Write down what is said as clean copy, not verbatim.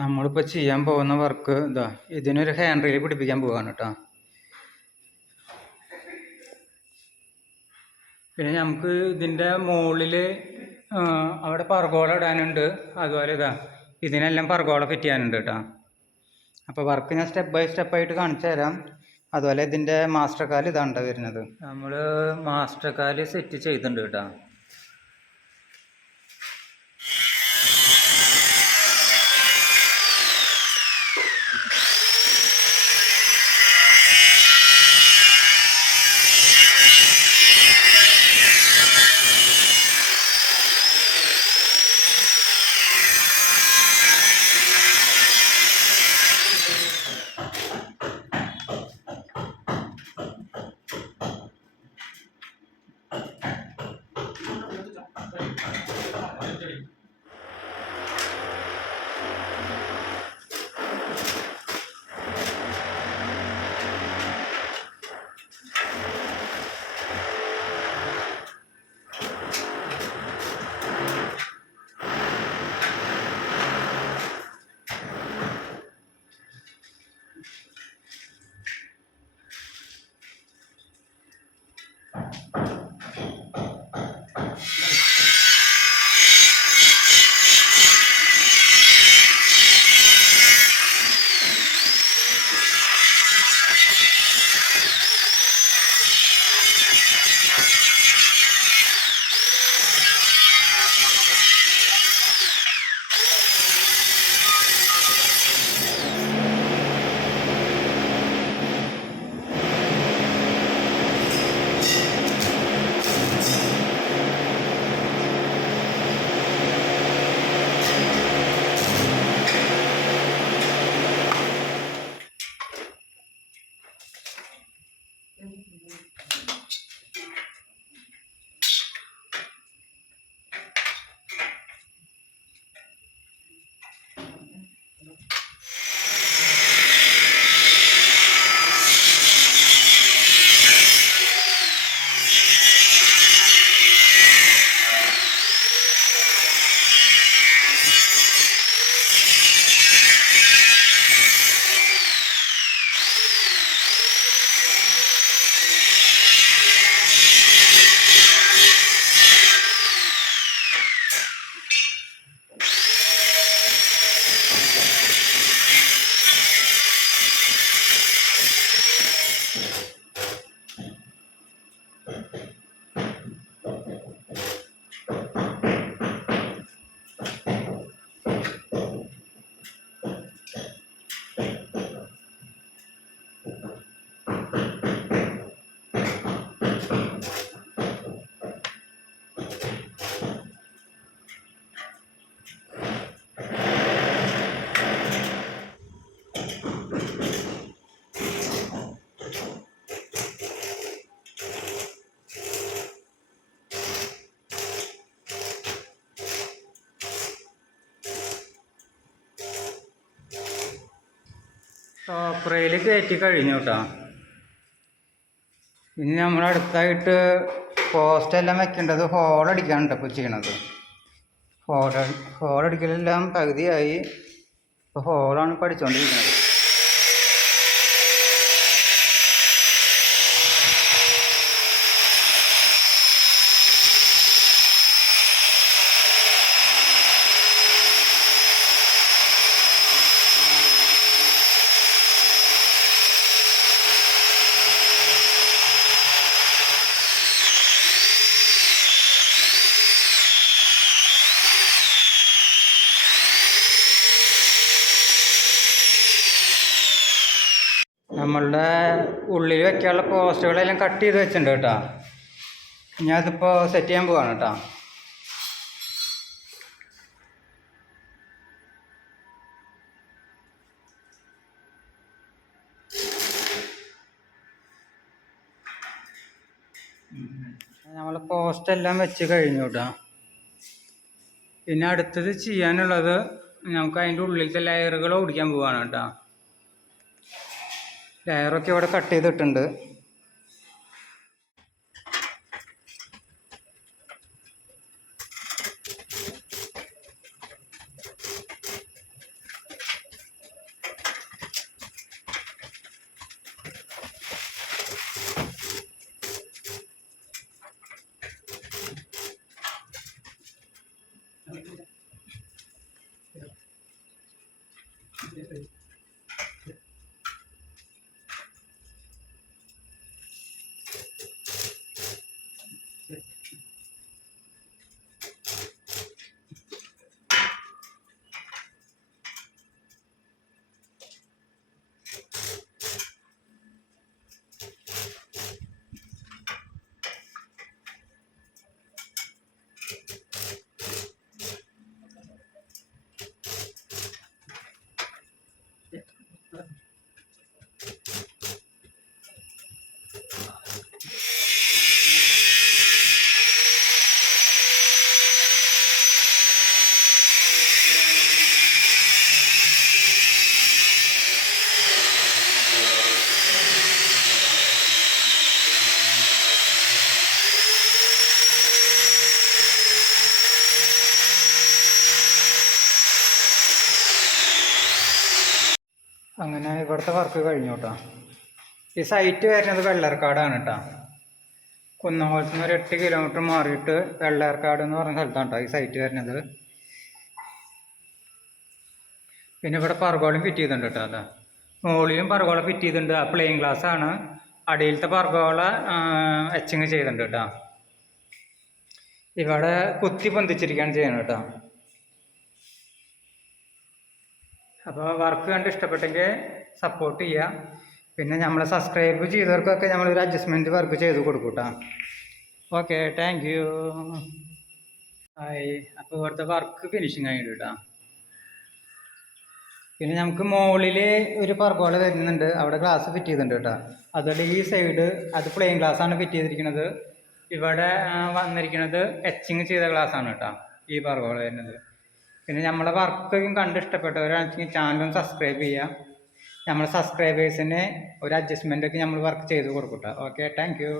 നമ്മളിപ്പോൾ ചെയ്യാൻ പോകുന്ന വർക്ക് ഇതിനൊരു ഹാൻഡ് റെയിൽ പിടിപ്പിക്കാൻ പോവാണ് കേട്ടോ. പിന്നെ നമുക്ക് ഇതിൻ്റെ മുകളിൽ അവിടെ പർഗോള ഇടാനുണ്ട്. അതുപോലെ ഇതിനെല്ലാം പർഗോള ഫിറ്റ് ചെയ്യാനുണ്ട് കേട്ടോ. അപ്പോൾ വർക്ക് ഞാൻ സ്റ്റെപ്പ് ബൈ സ്റ്റെപ്പായിട്ട് കാണിച്ചു തരാം. അതുപോലെ ഇതിൻ്റെ മാസ്റ്റർ കാല് ഇതാണ്ട വരുന്നത്. നമ്മൾ മാസ്റ്റർ കാല് സെറ്റ് ചെയ്തിട്ടുണ്ട് കേട്ടോ. ടോപ്പ് റെയിൽ കയറ്റി കഴിഞ്ഞു കേട്ടോ. ഇനി നമ്മൾ അടുത്തായിട്ട് പോസ്റ്റെല്ലാം വെക്കേണ്ടത് ഹോളടിക്കാനുണ്ട് ഇപ്പോൾ ചെയ്യണത്. ഹോളടിക്കലെല്ലാം പകുതിയായി. ഇപ്പോൾ ഹോളാണ് പഠിച്ചുകൊണ്ടിരിക്കുന്നത്. നമ്മളുടെ ഉള്ളിൽ വെക്കാനുള്ള പോസ്റ്റുകളെല്ലാം കട്ട് ചെയ്ത് വെച്ചിട്ടുണ്ട് കേട്ടോ. ഇനി അതിപ്പോൾ സെറ്റ് ചെയ്യാൻ പോവാണ് കേട്ടോ. നമ്മൾ പോസ്റ്റെല്ലാം വെച്ച് കഴിഞ്ഞു കേട്ടോ. പിന്നെ അടുത്തത് ചെയ്യാനുള്ളത് നമുക്ക് അതിൻ്റെ ഉള്ളിലത്തെ ലെയറുകൾ ഓടിക്കാൻ പോവാണ് കേട്ടോ. ലെയറൊക്കെ ഇവിടെ കട്ട് ചെയ്തിട്ടുണ്ട്. അങ്ങനെ ഇവിടുത്തെ വർക്ക് കഴിഞ്ഞു കേട്ടോ. ഈ സൈറ്റ് വരുന്നത് വെള്ളർക്കാടാണ് കേട്ടോ. കുന്നംകുളത്ത് നിന്ന് ഒരു 8 കിലോമീറ്റർ മാറിയിട്ട് വെള്ളർക്കാട് എന്ന് പറഞ്ഞ സ്ഥലത്താണ് കേട്ടോ ഈ സൈറ്റ് വരുന്നത്. പിന്നെ ഇവിടെ പർഗോളം ഫിറ്റ് ചെയ്തിട്ടുണ്ട് കേട്ടോ. അതാ മുകളിലും പർഗോള ഫിറ്റ് ചെയ്തിട്ടുണ്ട്. ആ പ്ലെയിൻ ഗ്ലാസ് ആണ്. അടിയിലത്തെ പർഗോള എച്ചിങ് ചെയ്തിട്ടുണ്ട് കേട്ടോ. ഇവിടെ കുത്തി പൊന്തിച്ചിരിക്കുകയാണ് ചെയ്യുന്നത് കേട്ടോ. അപ്പോൾ വർക്ക് കണ്ട് ഇഷ്ടപ്പെട്ടെങ്കിൽ സപ്പോർട്ട് ചെയ്യുക. പിന്നെ നമ്മൾ സബ്സ്ക്രൈബ് ചെയ്തവർക്കൊക്കെ നമ്മളൊരു അഡ്ജസ്റ്റ്മെൻറ്റ് വർക്ക് ചെയ്ത് കൊടുക്കും കേട്ടോ. Okay, thank you. ഹായ്. അപ്പോൾ ഇവിടുത്തെ വർക്ക് ഫിനിഷിങ് ആയിട്ട് കേട്ടോ. പിന്നെ നമുക്ക് മുകളിൽ ഒരു പർഗോള വരുന്നുണ്ട്. അവിടെ ഗ്ലാസ് ഫിറ്റ് ചെയ്തിട്ടുണ്ട് കേട്ടോ. അതുപോലെ ഈ സൈഡ് അത് പ്ലെയിൻ ഗ്ലാസ് ആണ് ഫിറ്റ് ചെയ്തിരിക്കുന്നത്. ഇവിടെ വന്നിരിക്കുന്നത് എച്ചിങ് ചെയ്ത ഗ്ലാസ് ആണ് കേട്ടോ ഈ പർഗോള വരുന്നത്. പിന്നെ നമ്മളെ വർക്കും കണ്ട് ഇഷ്ടപ്പെട്ടവരാണെങ്കിൽ ചാനലും സബ്സ്ക്രൈബ് ചെയ്യുക. നമ്മൾ സബ്സ്ക്രൈബേഴ്സിന് ഒരു അഡ്ജസ്റ്റ്മെൻറ്റൊക്കെ നമ്മൾ വർക്ക് ചെയ്ത് കൊടുക്കും കേട്ടോ. Okay, thank you.